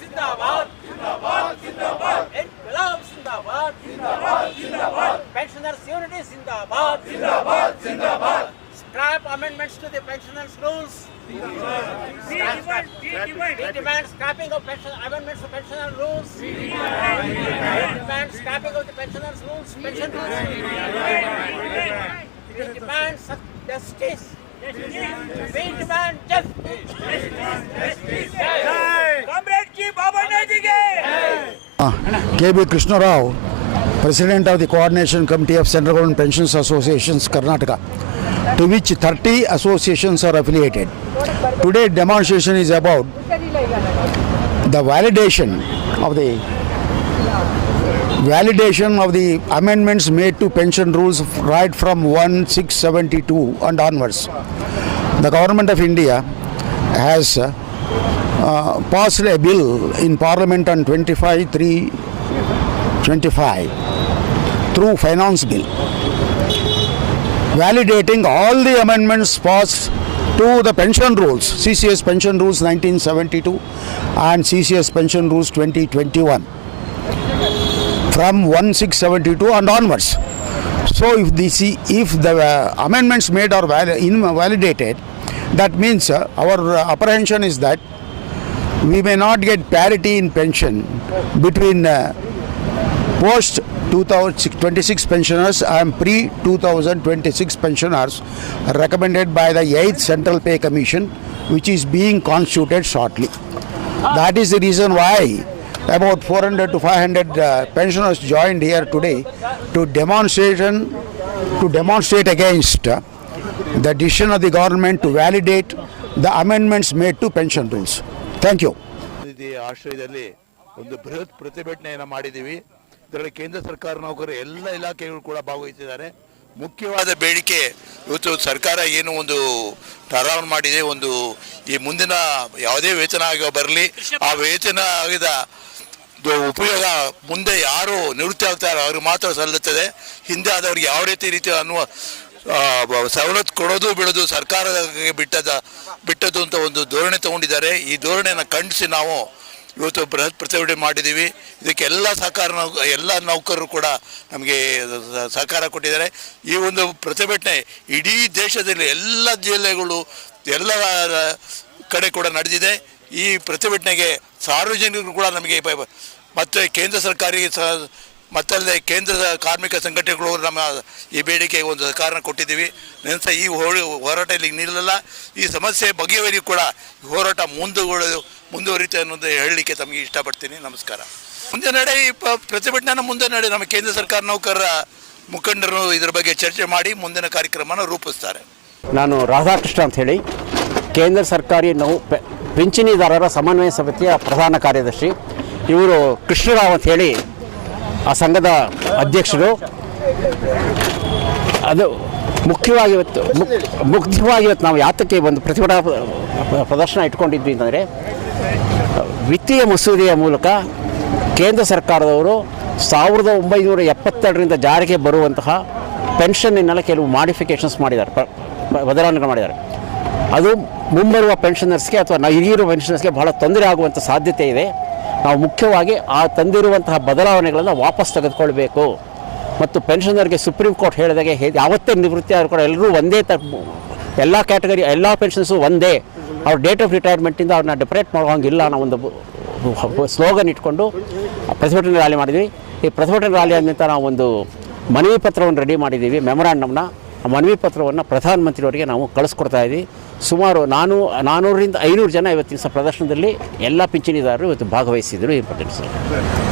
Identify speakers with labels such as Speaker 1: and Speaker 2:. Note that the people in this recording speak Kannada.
Speaker 1: जिंदाबाद जिंदाबाद जिंदाबाद इनकलाब जिंदाबाद जिंदाबाद जिंदाबाद Pensioners' unity, जिंदाबाद जिंदाबाद जिंदाबाद scrap amendments to the pensioners rules. We demand we demand scrapping of pension amendments to pensioner rules. We demand scrapping of the pensioners rules pension rules. we demand. Justice. We demand. Justice.
Speaker 2: justice. justice.
Speaker 3: K.B. Krishna Rao, President of the Coordination Committee of Central Government Pensions Associations, Karnataka, to which 30 associations are affiliated. Today demonstration is about the validation of the validation of the amendments made to pension rules right from 1672 and onwards. The government of India has uh, uh, passed a bill in Parliament on 25 3 25 through finance bill validating all the amendments passed to the pension rules CCS pension rules 1972 and CCS pension rules 2021 from 1672 and onwards. So if the if the uh, amendments made are val- invalidated that means uh, our uh, apprehension is that we may not get parity in pension between uh, post 2026 pensioners and pre 2026 pensioners recommended by the 8th Central Pay Commission, which is being constituted shortly. That is the reason why about 400 to 500 uh, pensioners joined here today to demonstration to demonstrate against uh, the decision of the government to validate the amendments made to pension rules. Thank you.
Speaker 4: ಆಶ್ರಯದಲ್ಲಿ ಒಂದು ಬೃಹತ್ ಪ್ರತಿಭಟನೆಯನ್ನು ಮಾಡಿದ್ದೀವಿ ಇದರಲ್ಲಿ ಕೇಂದ್ರ ಸರ್ಕಾರ ನೌಕರರು ಎಲ್ಲ ಇಲಾಖೆಗಳು ಕೂಡ ಭಾಗವಹಿಸಿದ್ದಾರೆ ಮುಖ್ಯವಾದ ಬೇಡಿಕೆ ಇವತ್ತು ಸರ್ಕಾರ ಏನು ಒಂದು ಪ್ರಾರಂಭ ಮಾಡಿದೆ, ಒಂದು ಈ ಮುಂದಿನ ಯಾವುದೇ ವೇತನ ಆಗ ಬರಲಿ, ಆ ವೇತನ ಆಗಿದ ಉಪಯೋಗ ಮುಂದೆ ಯಾರು ನಿವೃತ್ತಿ ಆಗ್ತಾರೋ ಅವ್ರಿಗೆ ಮಾತ್ರ ಸಲ್ಲುತ್ತದೆ ಹಿಂದೆ ಆದವ್ರಿಗೆ ಯಾವ ರೀತಿ ರೀತಿ ಅನ್ನುವ ಸವಲತ್ತು ಕೊಡೋದು ಬಿಡೋದು ಸರ್ಕಾರಕ್ಕೆ ಬಿಟ್ಟದ, ಬಿಟ್ಟದ್ದು ಅಂತ ಒಂದು ಧೋರಣೆ ತಗೊಂಡಿದ್ದಾರೆ. ಈ ಧೋರಣೆಯನ್ನು ಖಂಡಿಸಿ ನಾವು ಇವತ್ತು ಬೃಹತ್ ಪ್ರತಿಭಟನೆ ಮಾಡಿದ್ದೀವಿ. ಇದಕ್ಕೆ ಎಲ್ಲ ಸಹಕಾರ ಎಲ್ಲ ನೌಕರರು ಕೂಡ ನಮಗೆ ಸಹಕಾರ ಕೊಟ್ಟಿದ್ದಾರೆ. ಈ ಒಂದು ಪ್ರತಿಭಟನೆ ಇಡೀ ದೇಶದಲ್ಲಿ ಎಲ್ಲ ಜಿಲ್ಲೆಗಳು, ಎಲ್ಲ ಕಡೆ ಕೂಡ ನಡೆದಿದೆ. ಈ ಪ್ರತಿಭಟನೆಗೆ ಸಾರ್ವಜನಿಕರು ಕೂಡ ನಮಗೆ ಬ- ಕೇಂದ್ರ ಸರ್ಕಾರಿ ಮತ್ತಲ್ಲದೆ ಕೇಂದ್ರದ ಕಾರ್ಮಿಕ ಸಂಘಟನೆಗಳು ನಮ್ಮ ಈ ಬೇಡಿಕೆಗೆ ಒಂದು ಸಹಕಾರ ಕೊಟ್ಟಿದ್ದೀವಿ. ನಂತರ ಈ ಹೋಳಿ- ಹೋರಾಟ ಇಲ್ಲಿ ನಿಲ್ಲಲ್ಲ ಈ ಸಮಸ್ಯೆ ಬಗೆಯವರಿಗೆ ಕೂಡ ಹೋರಾಟ ಮುಂದುವರೆದು ಮುಂದುವರಿತೆ ಅನ್ನೋದು ಹೇಳಲಿಕ್ಕೆ ತಮಗೆ ಇಷ್ಟಪಡ್ತೀನಿ. ನಮಸ್ಕಾರ. ಮುಂದೆ ನಡೆ ಈ ಪ್ರತಿಭಟನೆ ಮುಂದೆ ನಡೆ. ನಮ್ಮ ಕೇಂದ್ರ ಸರ್ಕಾರ ನೌಕರರ ಮುಖಂಡರು ಇದರ ಬಗ್ಗೆ ಚರ್ಚೆ ಮಾಡಿ ಮುಂದಿನ ಕಾರ್ಯಕ್ರಮನ ರೂಪಿಸ್ತಾರೆ.
Speaker 5: ನಾನು ರಾಧಾಕೃಷ್ಣ ಅಂತ ಹೇಳಿ, ಕೇಂದ್ರ ಸರ್ಕಾರಿ ನೌ ಪಿಂಚಣಿದಾರರ ಸಮನ್ವಯ ಸಮಿತಿಯ ಪ್ರಧಾನ ಕಾರ್ಯದರ್ಶಿ. ಇವರು ಕೃಷ್ಣರಾವ್ ಅಂತ ಹೇಳಿ ಆ ಸಂಘದ ಅಧ್ಯಕ್ಷರು. ಅದು ಮುಖ್ಯವಾಗಿ ಇವತ್ತು ಮುಖ್ಯವಾಗಿ ನಾವು ಯಾತಕ್ಕೆ ಒಂದು ಪ್ರತಿಭಟನಾ ಪ್ರದರ್ಶನ ಇಟ್ಕೊಂಡಿದ್ವಿ ಅಂತಂದರೆ, ವಿತ್ತೀಯ ಮಸೂದೆಯ ಮೂಲಕ ಕೇಂದ್ರ ಸರ್ಕಾರದವರು ಸಾವಿರದ ಒಂಬೈನೂರ ಎಪ್ಪತ್ತೆರಡರಿಂದ ಜಾರಿಗೆ ಬರುವಂತಹ ಪೆನ್ಷನ್ನೆಲ್ಲ ಕೆಲವು ಮಾಡಿಫಿಕೇಷನ್ಸ್ ಮಾಡಿದ್ದಾರೆ ಬದಲಾವಣೆಗಳು ಮಾಡಿದ್ದಾರೆ. ಅದು ಮುಂಬರುವ ಪೆನ್ಷನರ್ಸ್ಗೆ ಅಥವಾ ನಾವು ಹಿರಿಯರು ಪೆನ್ಷನರ್ಸ್ಗೆ ಬಹಳ ತೊಂದರೆ ಆಗುವಂಥ ಸಾಧ್ಯತೆ ಇದೆ. ನಾವು ಮುಖ್ಯವಾಗಿ ಆ ತಂದಿರುವಂತಹ ಬದಲಾವಣೆಗಳನ್ನು ವಾಪಸ್ ತೆಗೆದುಕೊಳ್ಬೇಕು. ಮತ್ತು ಪೆನ್ಷನರ್ಗೆ ಸುಪ್ರೀಂ ಕೋರ್ಟ್ ಹೇಳಿದಾಗೆ ಯಾವತ್ತೇ ನಿವೃತ್ತಿ ಆದರೂ ಕೂಡ ಎಲ್ಲರೂ ಒಂದೇ ತ, ಎಲ್ಲ ಕ್ಯಾಟಗರಿ, ಎಲ್ಲ ಪೆನ್ಷನ್ಸು ಒಂದೇ. ಅವ್ರ ಡೇಟ್ ಆಫ್ ರಿಟೈರ್ಮೆಂಟಿಂದ ಅವ್ರನ್ನ ಡಿಪ್ರೇಟ್ ಮಾಡುವಂಗಿಲ್ಲ ಅನ್ನೋ ಒಂದು ಸ್ಲೋಗನ್ ಇಟ್ಕೊಂಡು ಪ್ರತಿಭಟನೆ ರ್ಯಾಲಿ ಮಾಡಿದ್ವಿ. ಈ ಪ್ರತಿಭಟನೆ ರ್ಯಾಲಿ ಅಂತ ನಾವು ಒಂದು ಮನವಿ ಪತ್ರವನ್ನು ರೆಡಿ ಮಾಡಿದ್ದೀವಿ ಮೆಮೊರಾಂಡಮ್ನ. ಮನವಿ ಪತ್ರವನ್ನು ಪ್ರಧಾನಮಂತ್ರಿಯವರಿಗೆ ನಾವು ಕಳಿಸ್ಕೊಡ್ತಾ ಇದ್ದೀವಿ. ಸುಮಾರು ನಾನು ನಾನ್ನೂರರಿಂದ ಐನೂರು ಜನ ಇವತ್ತಿನ ಪ್ರದರ್ಶನದಲ್ಲಿ ಎಲ್ಲ ಪಿಂಚಣಿದಾರರು ಇವತ್ತು ಭಾಗವಹಿಸಿದರು ಇಂಪಾರ್ಟೆಂಟ್ ಸರ್